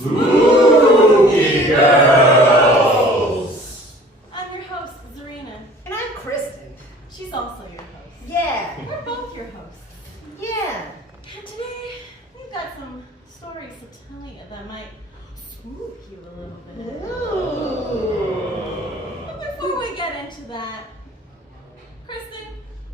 SpoOoOoky Girls! I'm your host, Zarina. And I'm Kristen. She's also your host. Yeah. We're both your hosts. Yeah. And today, we've got some stories to tell you that might spook you a little bit. Ooh. But before we get into that, Kristen,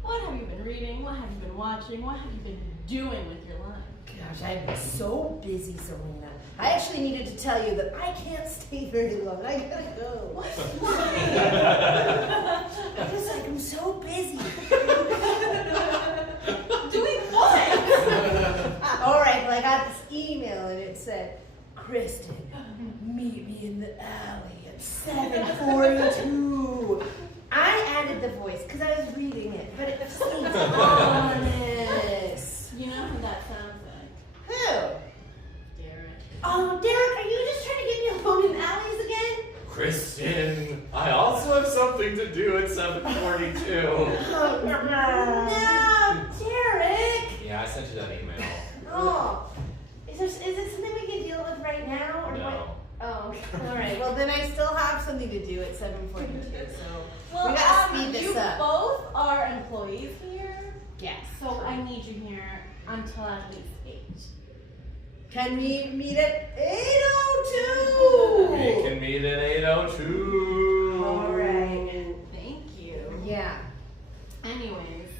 what have you been reading? What have you been watching? What have you been doing with your life? Gosh, I've been so busy, Serena. I actually needed to tell you that I can't stay very long. I gotta go. What? I'm just like, I'm so busy. Doing what? All right, well, I got this email and it said, Kristen, meet me in the alley at 7:42. I added the voice because I was reading it, but it seems honest. You know who that sounds like? Who? Derek. Oh, Derek, are you just trying to get me alone in alleys again? Kristen, I also have something to do at 7:42. Oh, no, Derek. Yeah, I sent you that email. Oh, is it something we can deal with right now? Or No. what? Oh, okay. All right. Well, then I still have something to do at 7:42. So Well, we gotta speed this you up. both are employees here, Yes. so I need you here until at least 8. Can we meet at 8:02? We can meet at 8:02. All right. Thank you. Yeah. Anyways,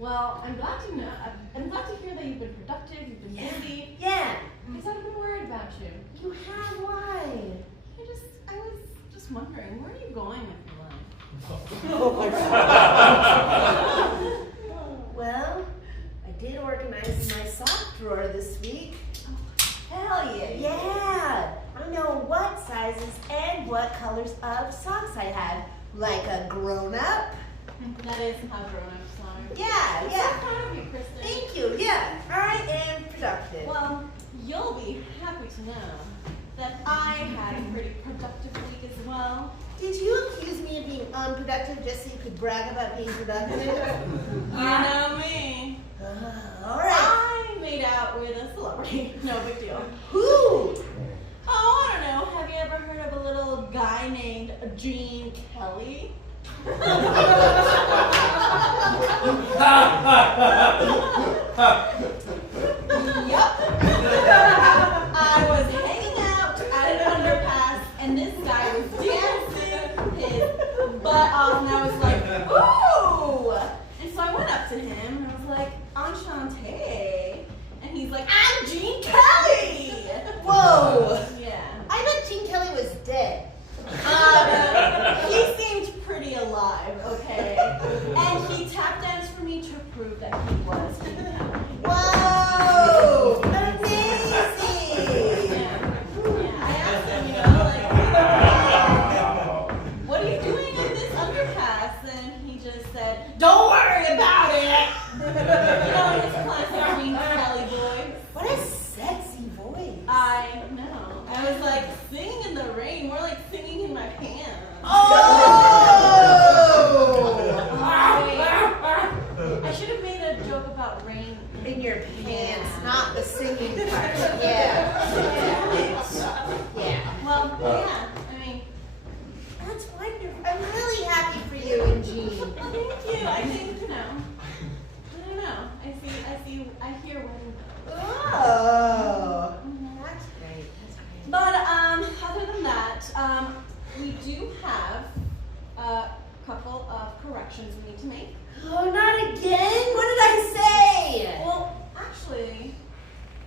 well, I'm glad to know. I'm glad to hear that you've been productive. You've been busy. Yeah. Because I've been worried about you. You have why? I was just wondering, where are you going with your life? Well, I did organize my sock drawer this week. Hell yeah! Yeah. I know what sizes and what colors of socks I have. Like a grown-up. That is how grown-ups are. Yeah, I'm yeah. so proud of you, Kristen. Thank you. Yeah. I am productive. Well, you'll be happy to know that I had a pretty productive week as well. Did you accuse me of being unproductive just so you could brag about being productive? You know me. All right. I made out with a celebrity. No big deal. Who? Oh, I don't know. Have you ever heard of a little guy named Gene Kelly? Yup. I was hanging out at an underpass, and this guy was dancing his butt off, and I was like, ooh! And so I went up to him, and I was like, Enchante. And he's like, I'm Gene Kelly! Whoa. Yeah. I thought Gene Kelly was dead. He seemed pretty alive, okay? And he tap danced for me to prove that he was Gene Kelly. Whoa! Amazing! Yeah. I asked him, what are you doing in this underpass? And he just said, don't worry about it! His classic Gene Kelly voice. What a sexy voice. I know. I was like singing in the rain, more like singing in my pants. Oh! I should have made a joke about rain. In your pants, not the singing part. Yeah. Yeah. Well, yeah. I mean, That's wonderful. I'm really happy for you and Gene. thank you. I think I don't know. I hear wind. Oh. That's great. That's great. But other than that, we do have a couple of corrections we need to make. Oh, not again? What did I say? Well, actually,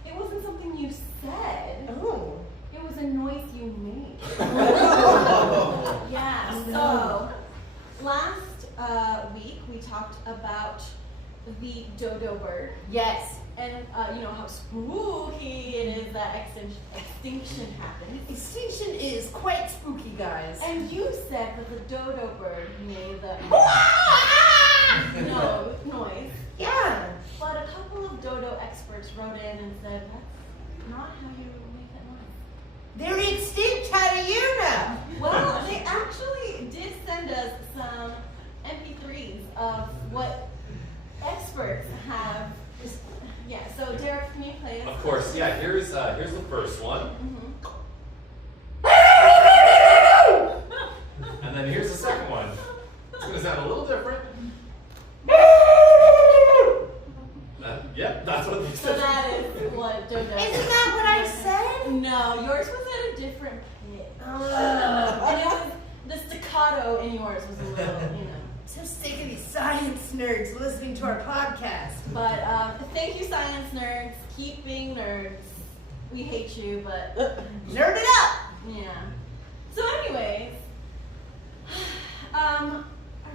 it wasn't something you said. Oh. It was a noise you made. Oh. Yeah. Oh, no. So last week we talked about the dodo bird. Yes. And you know how spooky it is that extinction happened. Extinction is quite spooky, guys. And you said that the dodo bird made the noise. Yeah. But a couple of dodo experts wrote in and said that's not how you make that noise. They're extinct. How do you know? Well, they actually did send us some MP3s of what experts have. Yeah, so Derek, can you play us? Of course, yeah. Here's the first one. Mm-hmm. nerds listening to our podcast. But thank you, science nerds. Keep being nerds. We hate you, but Nerd it up! yeah. So anyways, are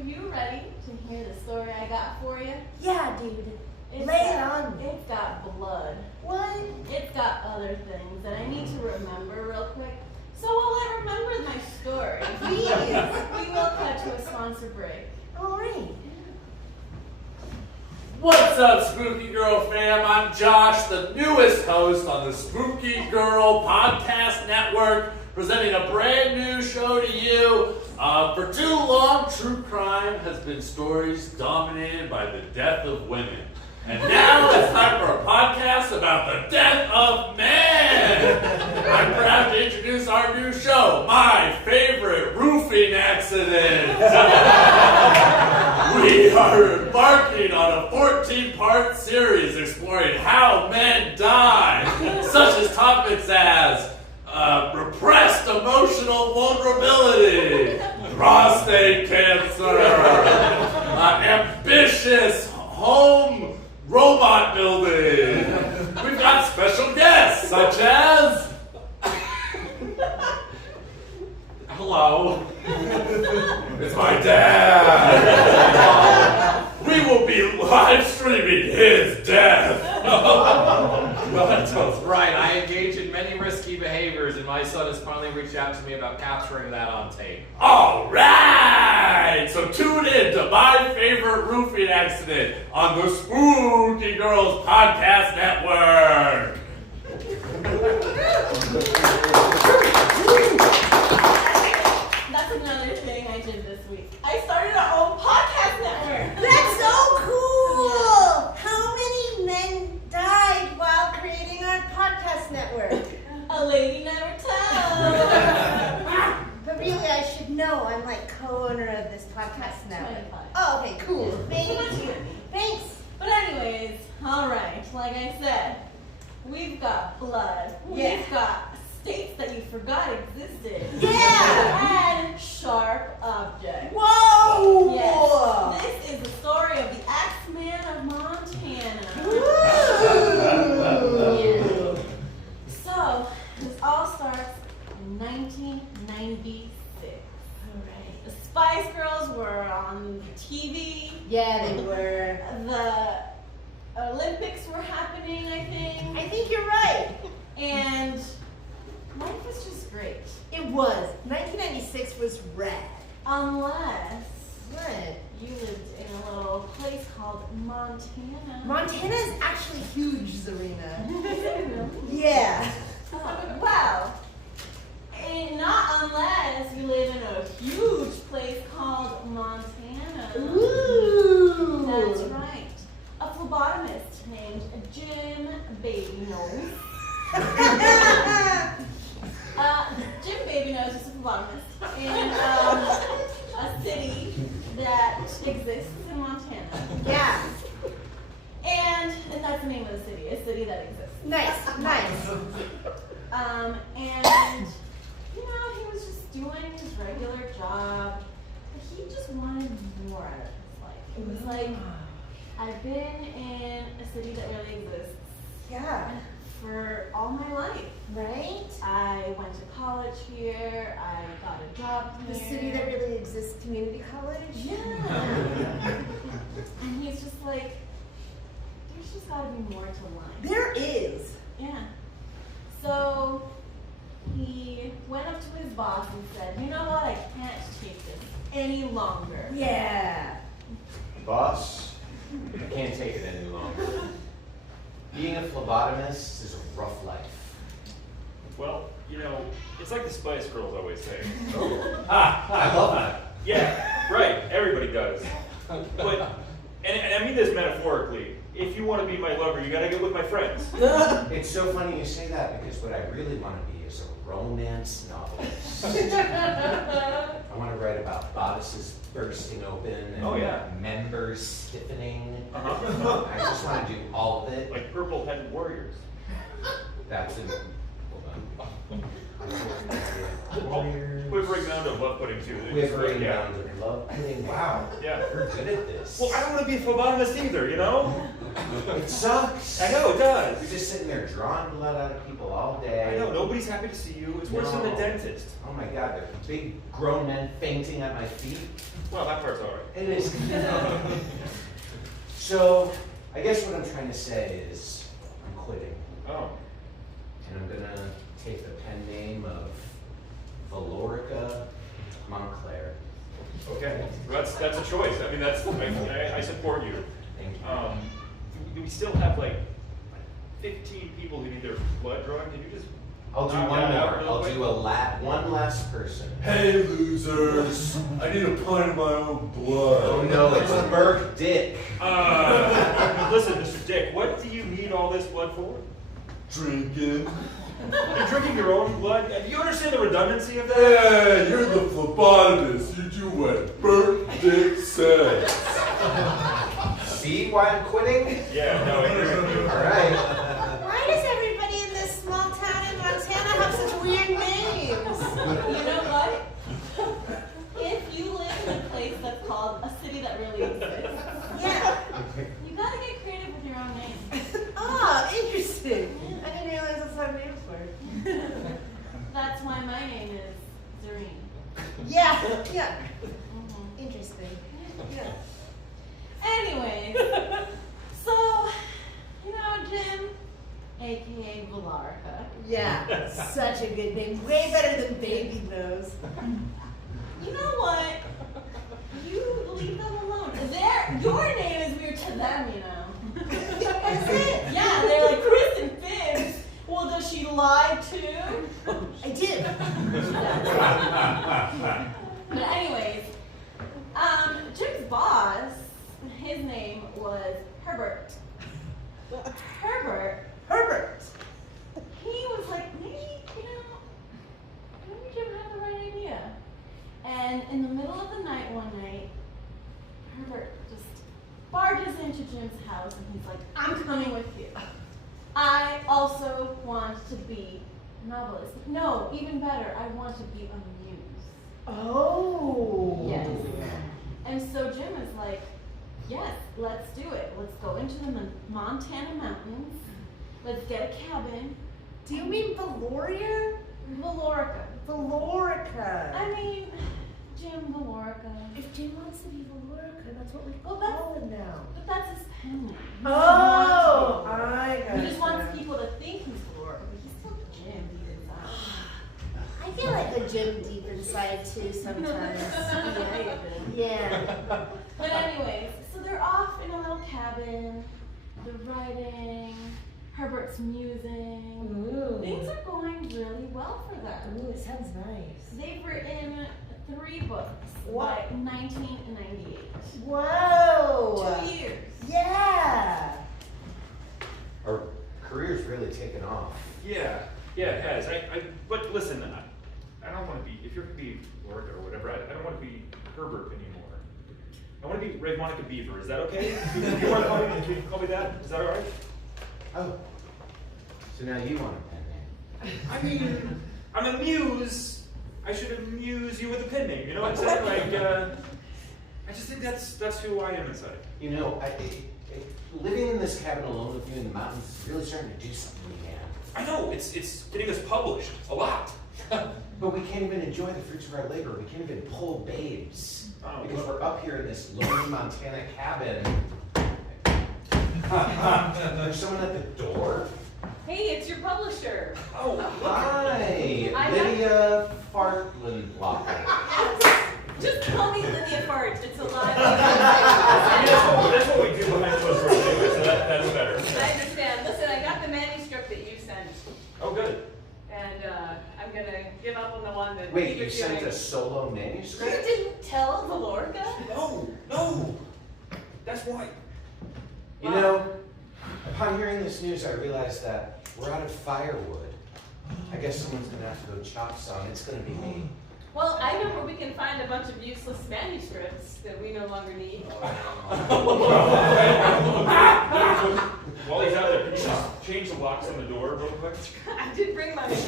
you ready to hear the story I got for you? Yeah, dude. It's Lay it got- on me. It's got blood. What? It's got other things that I need to remember real quick. So while I remember my story, Please. we will cut to a sponsor break. Alright. What's up, Spooky Girl fam? I'm Josh, the newest host on the Spooky Girl Podcast Network, presenting a brand new show to you. For too long, true crime has been stories dominated by the death of women. And now it's time for a podcast about the death of men. I'm proud to introduce our new show, My Favorite Roofing Accident. We are embarking on a 14-part series exploring how men die, such as topics as repressed emotional vulnerability, prostate cancer, ambitious home robot building. We've got special guests such as... Hello. It's my dad. We will be live streaming his death. That's right. I engage in many risky behaviors, and my son has finally reached out to me about capturing that on tape. All right. So tune in to My Favorite Roofing Accident on the SpoOoOoky Girls Podcast Network. That's another thing I did this week. I started our own podcast network. That's so cool! How many men died while creating our podcast network? A lady never tells. But really, I should know. I'm like co-owner of this podcast network. 25. Oh, okay, cool. Thank So much you. here. Thanks. But anyways, alright, like I said, we've got blood. Yeah. We've got states that you forgot existed. Yeah. And sharp objects. Whoa! Yes. This is the story of the Axeman of Montana. Ooh. Yeah. So, this all starts in 1996. Alright. The Spice Girls were on TV. Yeah, they were. The Olympics were happening, I think. I think you're right. And life was just great. It was. 1996 was rad. Unless What? you lived in a little place called Montana. Montana is actually huge, Zarina. Really? Yeah. Oh, wow. And not unless you live in a huge place called Montana. Ooh. That's right. A phlebotomist named Jim Babynose. Jim Babynose is a phlebotomist in a city that exists in Montana. Yeah. And that's the name of the city, a city that exists. Nice. Nice. And, you know, he was just doing his regular job, but he just wanted more out of his life. It was like, I've been in a city that really exists Yeah. for all my life. Right? I went to college here, I got a job here. The city that really exists, community college? Yeah. And he's just like, there's just gotta be more to life. There is. Yeah. So he went up to his boss and said, you know what, I can't take this any longer. Yeah. Boss, I can't take it any longer. Being a phlebotomist is a rough life. Well, you know, it's like the Spice Girls always say. I love that. Yeah, right, everybody does. But, and I mean this metaphorically, if you want to be my lover, you gotta get with my friends. It's so funny you say that because what I really want to be is a romance novelist. I want to write about bodices bursting open and Oh, yeah. members stiffening. Uh-huh. I just want to do all of it. Like purple-headed warriors. That's Quivering mound of love pudding too. Quivering Yeah. mound of love pudding. Wow. Yeah. You're good at this. Well, I don't want to be a phlebotomist either, you know? It sucks. I know, it does. You're just sitting there drawing blood out of people all day. I know, nobody's happy to see you. It's worse than the No. dentist. Oh my God, there are big grown men fainting at my feet. Well, that part's alright. It is. So, I guess what I'm trying to say is I'm quitting. Oh. And I'm gonna take the pen name of Valorica Montclair. Okay. Well, that's a choice. I mean, I support you. Thank you. Do we still have like 15 people who need their blood drawn? Can you just I'll do knock one that out more. real I'll quick? do one last person. Hey, losers! I need a pint of my own blood. Oh no, it's a Burke Dick. Listen, Mr. Dick, what do you need all this blood for? Drinking. You're drinking your own blood? Do you understand the redundancy of that? Yeah, you're the phlebotomist. You do what Bert Dick says. See why I'm quitting? Yeah, no, I agree with you. All right. Why does everybody in this small town in Montana have such weird names? You know what? If you live in a place that's called a city that really exists, Yeah. you gotta get creative with your own name. Ah, interesting. I didn't realize that's how names work. That's why my name is Zareen. Yeah, yeah. Mhm. Interesting. Yeah. Anyways, so, you know, Jim, aka Valarica. Yeah, such a good name. Way better than Baby Nose. You know what? You leave them alone. Your name is weird to them, you know. That's it. Yeah, they're like, Kristen Fibbs. Well, does she lie too? I did. But anyways, Jim's boss, his name was Herbert. Herbert. He was like, maybe Jim had the right idea. And in the middle of the night one night, Herbert just barges into Jim's house and he's like, I'm coming with you. I also want to be a novelist. No, even better, I want to be a muse. Oh. Yes. And so Jim is like, yes, let's do it. Let's go into the Montana mountains. Let's get a cabin. Do you mean Valoria? Valorica. Valorica. I mean, Jim Valorica. If Jim wants to be Valorica, that's what we Well, call him now. But that's his pen name. Oh, I got He just wants people to think he's Valorica, but he's still Jim deep inside. I feel like a Jim deep inside too sometimes. Yeah, you do. Yeah. But anyways, so they're off in a little cabin. They're writing. Herbert's musing. Ooh. Things are going really well for them. Ooh, it sounds nice. They've written 3 books What? by 1998. Whoa. 2 years. Yeah. Our career's really taken off. Yeah, it has. But listen, I don't want to be, if you're going to be Lorca or whatever, I don't want to be Herbert anymore. I want to be Red Monica Beaver. Is that okay? Do you want to call me that? Is that all right? Oh. So now you want a pen name. I mean, I'm a muse. I should amuse you with a pen name. You know what I'm saying? Like, I just think that's who I am inside. You know, living in this cabin alone with you in the mountains is really starting to do something to me, man. I know, it's getting us published a lot. But we can't even enjoy the fruits of our labor. We can't even pull babes. Oh, because well. we're up here in this lonely Montana cabin. There's someone at the door. Hey, it's your publisher. Oh, hi. I Lydia Fartlandlocker. Just call me Lydia Fart. It's a lot I easier. mean, that's what we do behind closed doors anyway, so that's better. I understand. Listen, I got the manuscript that you sent, Oh, good. and I'm gonna give up on the one that Wait, you're you sent doing. a solo You manuscript? didn't tell Valorica? No. That's why. You know, upon hearing this news, I realized that we're out of firewood. I guess someone's gonna have to go chop some. It's gonna be me. Well, I know where we can find a bunch of useless manuscripts that we no longer need. While he's out there, can you just change the locks on the door real quick? I did bring my machine.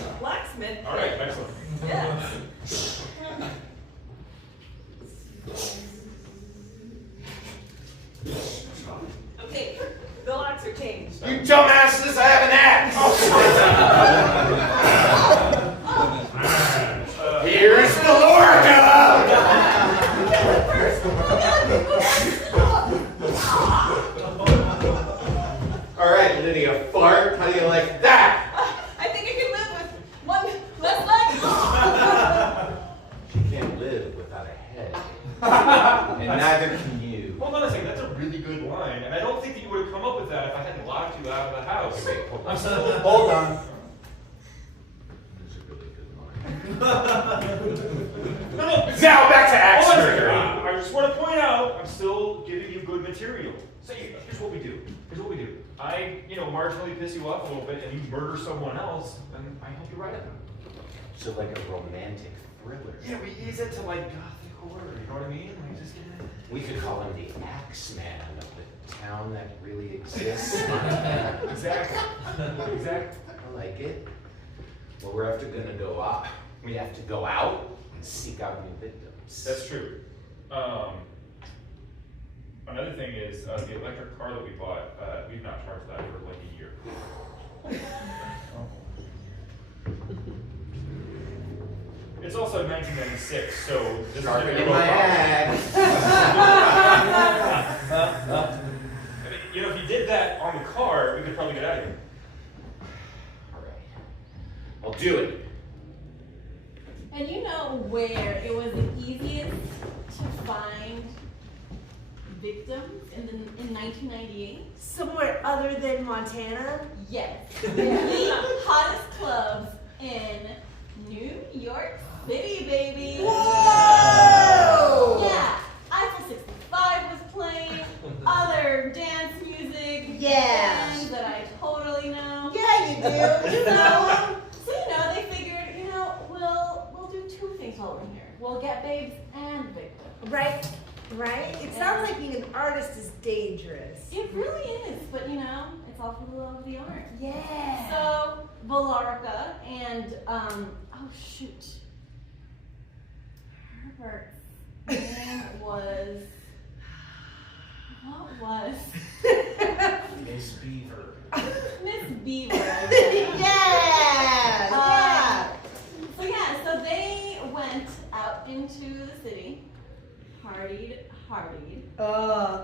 You dumbasses, I have an axe! Here's the Lorca! All right, Lydia, fart. How do you like that? I think I can live with one less leg. She can't live without a head. And neither can you. Hold on a second, that's a really good line, and I don't think that you would have come up with that if I hadn't locked you out of the house. Wait, hold on. That's a really good line. No, Now back to axe hold on a surgery. second. I just want to point out, I'm still giving you good material. So here's what we do. I, marginally piss you off a little bit, and you murder someone else, and I help you write it. So like a romantic thriller. Yeah, we use it to like gothic horror. You know what I mean? Like just get it. We could call him the Axeman of the town that really exists. Exactly. I like it. Well, we're gonna go out. We have to go out and seek out new victims. That's true. Another thing is the electric car that we bought. We've not charged that for like a year. It's also 1996, so this Sharp is it in my axe. if you did that on the car, we could probably get out of here. All right. I'll do it. And you know where it was the easiest to find victims in 1998? Somewhere other than Montana? Yes. The hottest clubs in New York City, baby. Whoa! Yeah. Eiffel 65 was playing, other dance music, Yeah. bands that I totally know. Yeah, you do. You know. So they figured, we'll do two things while we're here. We'll get babes and victims. Right? It sounds like being an artist is dangerous. It really is, but it's all for the love of the art. Yeah. So, Valorica and, Herbert's name was, what was? Miss Beaver. Miss Beaver. Yeah. So they went out into the city, partied.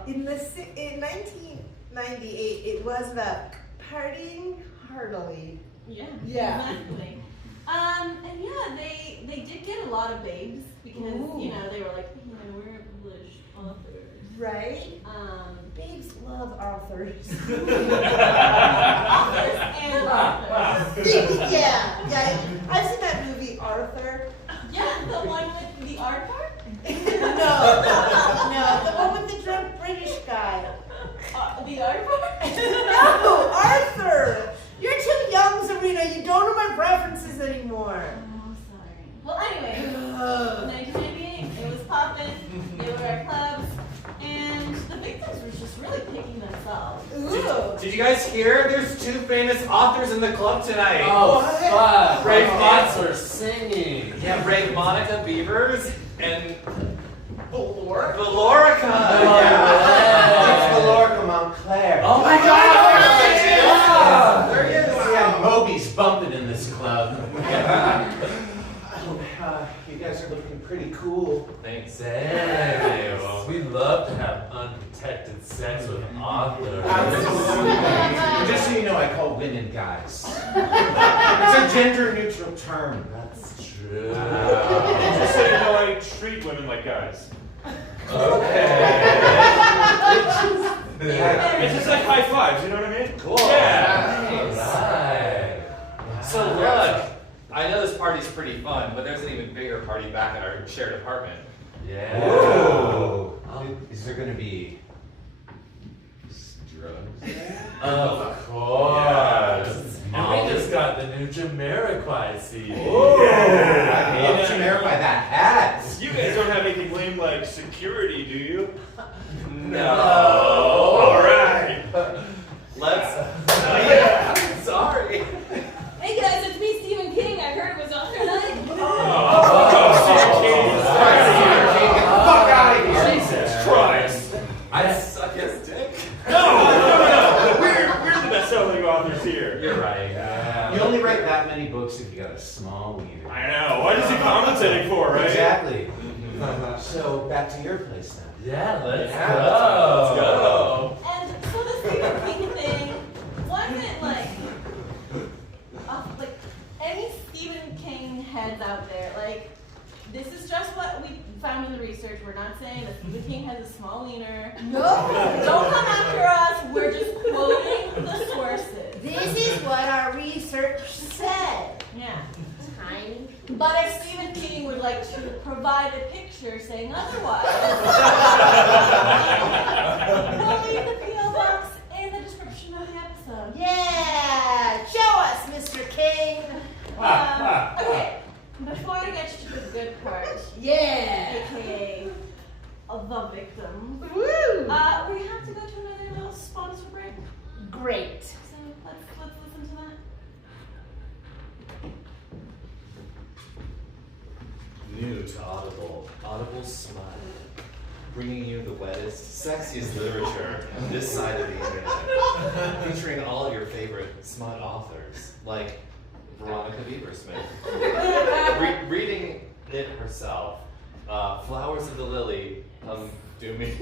In 1998, it was about partying heartily. Yeah. Yeah. Exactly. They did get a lot of babes because Ooh. they were like, we're English authors. Right? Babes love authors. Authors and authors. yeah. I've seen that movie, Arthur. Yeah, the one with the art part? No, the one with the drunk British guy. The art part? No, Arthur. You're too young, Sabrina. You don't know my preferences anymore. Oh, sorry. Well, anyway, 1998, it was poppin', they were at clubs, and the victims were just really picking themselves. Ooh. Did you guys hear? There's two famous authors in the club tonight. Oh, fuck. Brave Mots are singing. Yeah, Brave Monica Beavers and Valorica. It's Valorica Montclair. Oh my God! There he is. Yeah, Moby's bumping in this club. You guys are looking pretty cool. Thanks. Thanks. We love to have unprotected sex with authors. Just so you know, I call women guys. It's a gender-neutral term. That's true. And just so you know, I treat women like guys. Okay. It's just like high fives, you know what I mean? Cool. Yeah. Alright. So look, I know this party's pretty fun, but there's an even bigger party back at our shared apartment. Yeah. Whoa. Is there going to be drugs there? Of course. And we just got the new Jamiroquai CD. I love to verify that hat. You guys don't have anything lame like security, do you? No. All right. Let's. Sorry. Hey guys, it's me, Stephen King. I heard it was on tonight. Fuck out of here. Jesus Christ. I suck his dick. No. We're the best. So many books if you got a small wiener. I know. What is he commentating for, right? Exactly. So back to your place now. Yeah, let's Yeah, go. let's go. And so the Stephen King thing wasn't like any Stephen King heads out there. Like, this is just what we found in the research. We're not saying that Stephen King has a small wiener. No. Don't come after us. We're just quoting the sources. This is what our research said. Yeah. Tiny. But if Stephen King would like to provide a picture saying otherwise, we'll leave the P.O. box in the description of the episode. Yeah. Show us, Mr. King. Okay, before I get to the good part, Yeah. aka the victim, Woo. we have to go to another little sponsor break. Great. So let's listen to that. New to Audible Smut, bringing you the wettest, sexiest literature on this side of the internet, featuring all your favorite smut authors, like Veronica Beaversmith, reading it herself, Flowers of the Lily, do me.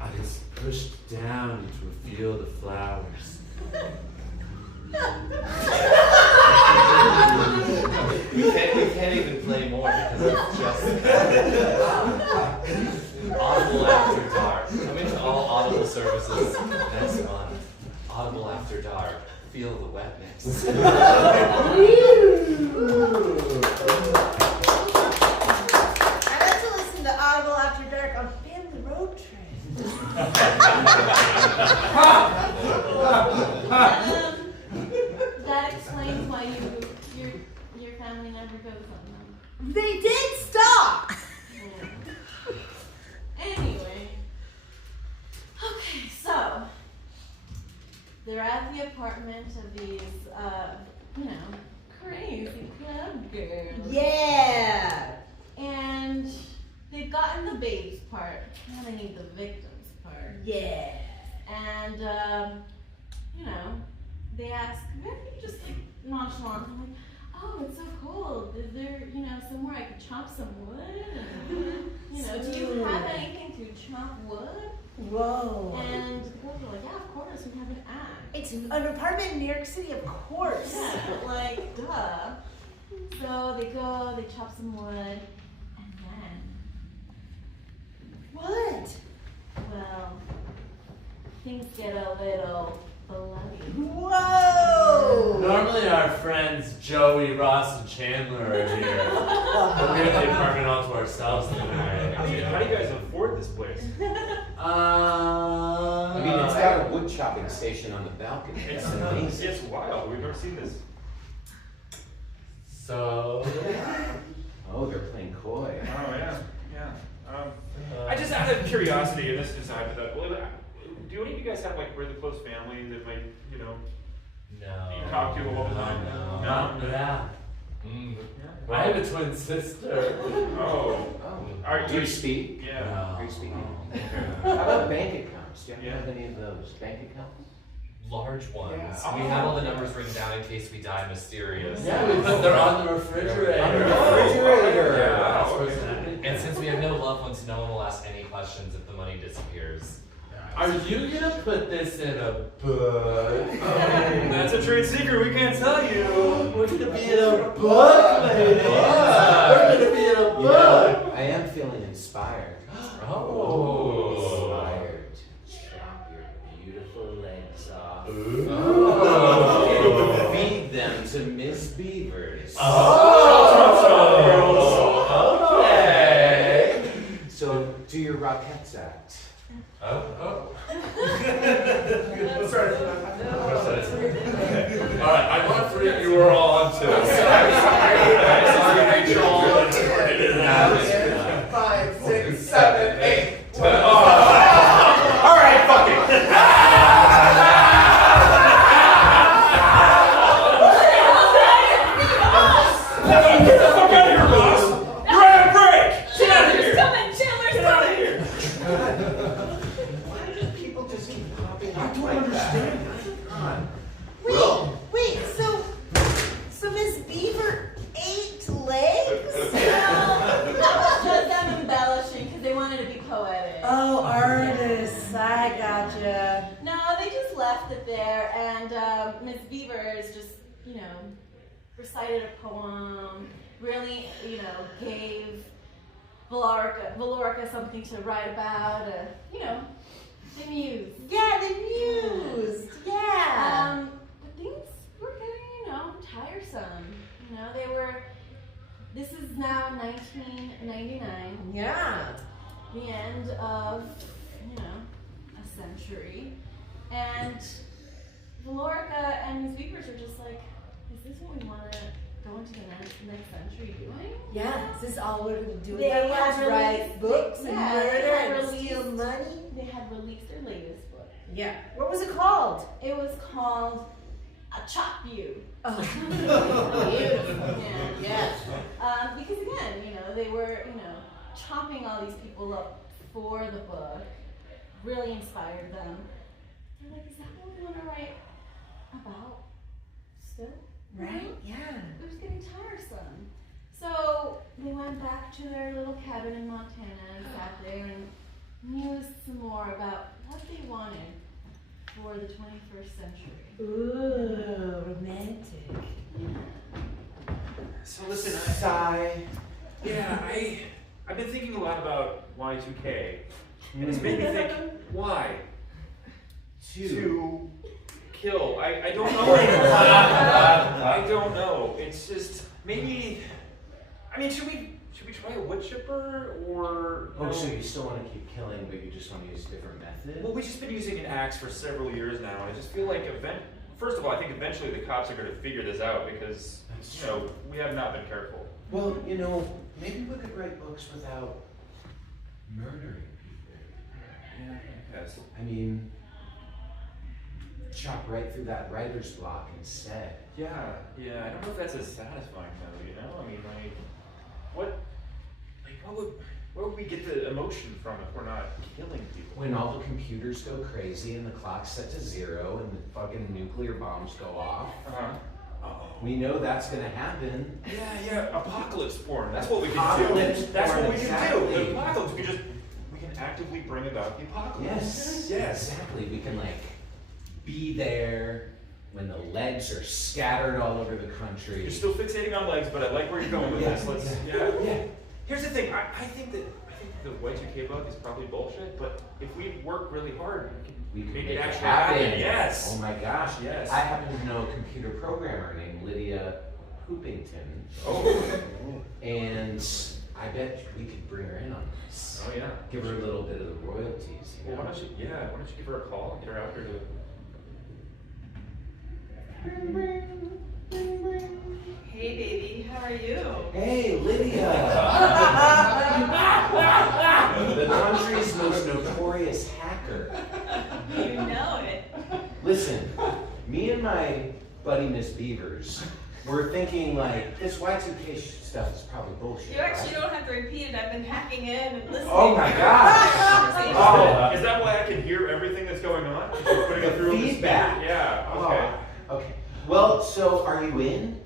I was pushed down into a field of flowers. We can't even play more because it's just Audible After Dark. Coming to all Audible services next month. Audible After Dark. Feel the wetness. I'd like to listen to Audible After Dark on Family Road Trip. That explains why your family never goes on them. They did stop. Anyway, okay, so they're at the apartment of these, crazy club girls. Yeah. And they've gotten the babes part. Now they need the victims part. Yeah. And, they ask, where can you just like nonchalant? I'm like, oh, it's so cold. Is there, somewhere I could chop some wood? And, do you have anything to chop wood? Whoa. And the girls are like, yeah, of course, we have an axe. It's an apartment in New York City, of course. Yeah, but like, duh. So they go, they chop some wood, and then, What? well, things get a little bloody. Whoa. Normally our friends Joey, Ross, and Chandler are here. But we have the apartment all to ourselves tonight. How do you guys afford this place? I mean, it's got a wood chopping station on the balcony. It's amazing. It's wild. We've never seen this. So, Oh, they're playing coy. Oh yeah. I just out of curiosity, and this is side of that. Do any of you guys have like really close family that might, you no. talk to all the time? No. Yeah. I have a twin sister. Oh. Do you speak? Yeah. Are you speaking? How about bank accounts? Do you have any of those bank accounts? Large ones. Yeah. We have all the numbers written down in case we die mysterious. Yeah, they're on the refrigerator. On the refrigerator. Yeah. And since we have no loved ones, no one will ask any questions if the money disappears. Are you gonna put this in a book? That's a trade secret we can't tell you. We're gonna be in a book, ladies. We're gonna be in a book. I am feeling inspired. Oh. Inspired to chop your beautiful legs off. Ooh. And feed them to Miss Beavers. Oh. Okay. So do your Rockettes act. Alright, I want to bring you all on to it. Sorry, 5, 6, 7, 8, 10. Alright, fuck it. Get the fuck out of here, boss! You're on a break! Get out of here! Chandler's coming! Get out of here! Why do people just keep popping up like poetic. Oh, artists, I gotcha. No, they just left it there, and Miss Beavers just, recited a poem, really, gave Valorica something to write about, the muse. Yeah, the muse. Yeah. But things were getting, tiresome. This is now 1999. Yeah. The end of, a century. And Valorica and Ms. Beavers are just like, is this what we want to go into the next century doing? Yeah. Is this all we're going to do? They Their had lives, write books and yeah, they murder had and released- steal money? They had released their latest book. Yeah. What was it called? It was called A Chop You. Oh. Beautiful. Yeah. Because again, they were, chopping all these people up for the book, really inspired them. They're like, is that what we want to write about still? Right? Yeah. It was getting tiresome. So they went back to their little cabin in Montana and sat there and mused some more about what they wanted for the 21st century. Ooh, romantic. So listen, Sigh. I've been thinking a lot about Y2K, and it's made me think, why? To kill. I don't know anymore. I don't know. It's just maybe. I mean, should we try a wood chipper or? Oh, so you still want to keep killing, but you just want to use a different method? Well, we've just been using an axe for several years now, and I just feel like first of all, I think eventually the cops are going to figure this out because we have not been careful. Well, maybe we could write books without murdering people. Yeah, yes. I mean, chop right through that writer's block instead. Yeah. I don't know if that's as satisfying though. I mean, where would we get the emotion from if we're not killing people? When all the computers go crazy and the clock's set to 0 and the fucking nuclear bombs go off, we know that's gonna happen. Yeah, apocalypse porn. That's what we can Apocalypse do. That's porn, what we can exactly. do. The apocalypse. We can actively bring about the apocalypse. Yes, exactly. We can be there when the legs are scattered all over the country. You're still fixating on legs, but I like where you're going with this. Yeah. Here's the thing. I think the Y2K book is probably bullshit, but if we work really hard, We can make make it it actually happen. happen. Yes. Oh my gosh. Yes. I happen to know a computer programmer named Lydia Poopington. Oh. And I bet we could bring her in on this. Oh yeah. Give her a little bit of the royalties. Well, why don't you give her a call, get her out here to. Hey, baby, how are you? Hey, Lydia! The country's most notorious hacker. You know it. Listen, me and my buddy Miss Beavers were thinking this Y2K stuff is probably bullshit. You actually right? don't have to repeat it. I've been hacking in and listening. Oh my gosh! Conversation. Oh. Is that why I can hear everything that's going on? You're putting it through The on the feedback. speaker? Yeah. Okay. Oh, okay. Well, so are you in?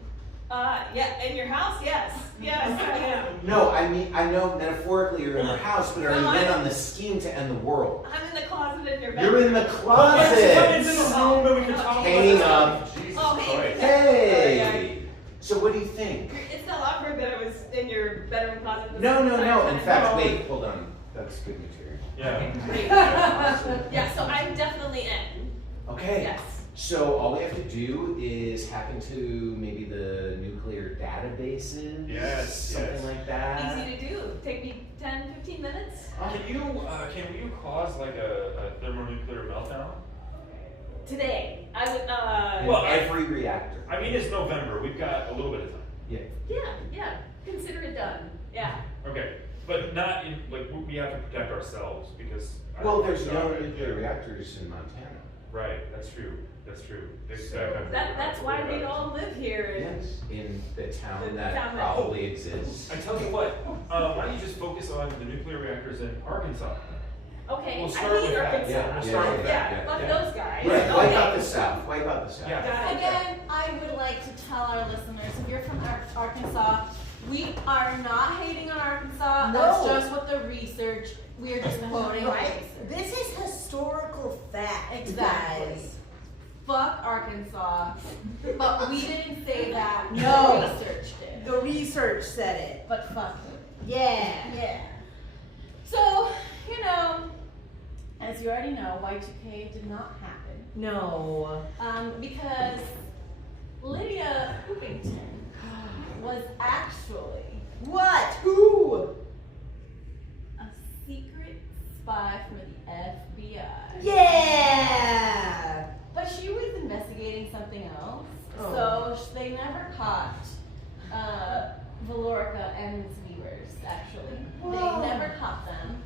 Yeah, in your house, yes. Yes, I am. No, I mean, I know metaphorically you're in our house, but are you No, in I'm- on the scheme to end the world? I'm in the closet in your bedroom. You're in the Yes, closet! come into the room and we can talk Hanging about up. Jesus Oh, hey. Christ. Hey! So what do you think? It's not awkward that I was in your bedroom closet. this No. entire In time. fact, wait, hold on. That's good material. Yeah. Great. Yeah, so I'm definitely in. Okay. Yes. So all we have to do is hack into maybe the nuclear databases. Yes, Something yes. like that. Easy to do. Take me 10, 15 minutes. Can you cause a thermonuclear meltdown? Today, I would, Well, Every reactor. I mean, it's November. We've got a little bit of time. yeah, consider it done. Yeah. Okay, but not in we have to protect ourselves because. Well, there's no nuclear reactors in Montana. Right. That's true. Big So- That's why we all live here. Yes. In the town The that town that- probably exists. I tell you what. Why don't you just focus on the nuclear reactors in Arkansas? Okay, We'll I start with hate that. Arkansas. Yeah, we'll start with that. Yeah, fuck Yeah. those guys. Right, wipe out Okay. the South. Wipe out the South. Yeah. Got it. Again, I would like to tell our listeners, if you're from Arkansas, We are not hating on Arkansas. No. That's just what the research. We're just quoting the Right? research. This is historical fact. Exactly. guys. Fuck Arkansas. But we didn't say that. No. The research did. The research said it. But fuck it. Yeah. Yeah. So, as you already know, Y2K did not happen. No. Because Lydia Hoopington was actually What? Who? a secret spy for the FBI. Yeah. But she was investigating something else, Oh. so they never caught Valorica and Ms. Weavers, actually. Whoa. They never caught them.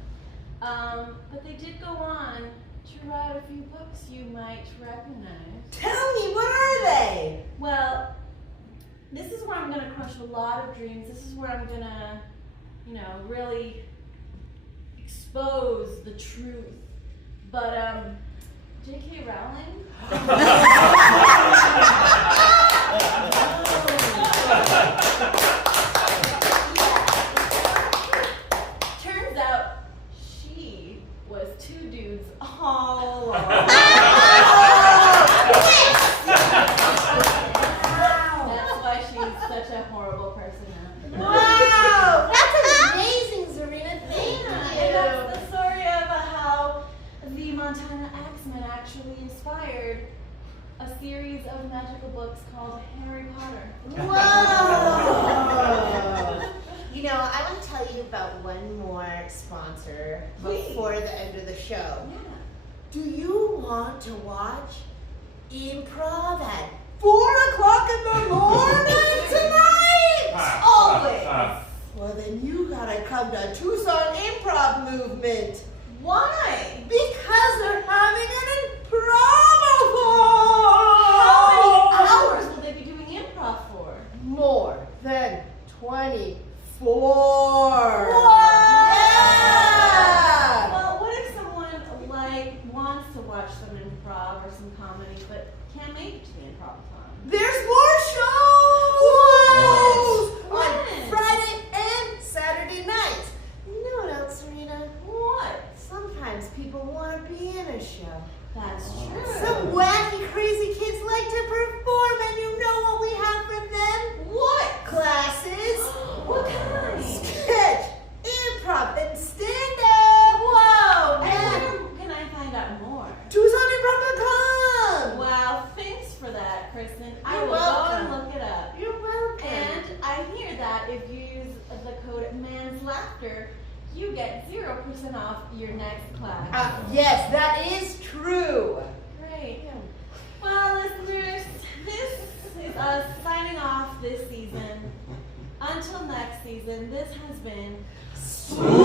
But they did go on to write a few books you might recognize. Tell me, what are they? Well, this is where I'm going to crush a lot of dreams. This is where I'm going to, really expose the truth. But, J.K. Rowling? Turns out she was two dudes all along. That's why she's such a horrible person now. Wow, that's amazing, Zarina. Thank And you. that's the story of how the Montana Axemen actually inspired a series of magical books called Harry Potter. Whoa! I want to tell you about one more sponsor Please. before the end of the show. Yeah. Do you want to watch improv at 4 o'clock in the morning tonight? Always. Well, then you gotta come to Tucson Improv Movement. Why? Because they're having an How many improv. hours will they be doing improv for? More than 24. Wow. Yeah. Well, what if someone wants to watch some improv or some comedy but can't make it to the improv time? There's more shows on When? Friday and Saturday nights. You know what else, Serena? What? Sometimes people want to be in a show. That's true. Some wacky, crazy kids like to perform, and you know what we have for them? What? Classes. What kind? Sketch, improv, and stand-up. Whoa! And And where can I find out more? TucsonImprov.com. Wow, thanks for that, Kristen. I You're will welcome. go and look it up. You're welcome. And I hear that if you use the code MANSLAUGHTER, you get 0% off your next class. Yes, that is true. Great. Well, listeners, this is us signing off this season. Until next season, this has been SpoOoOoky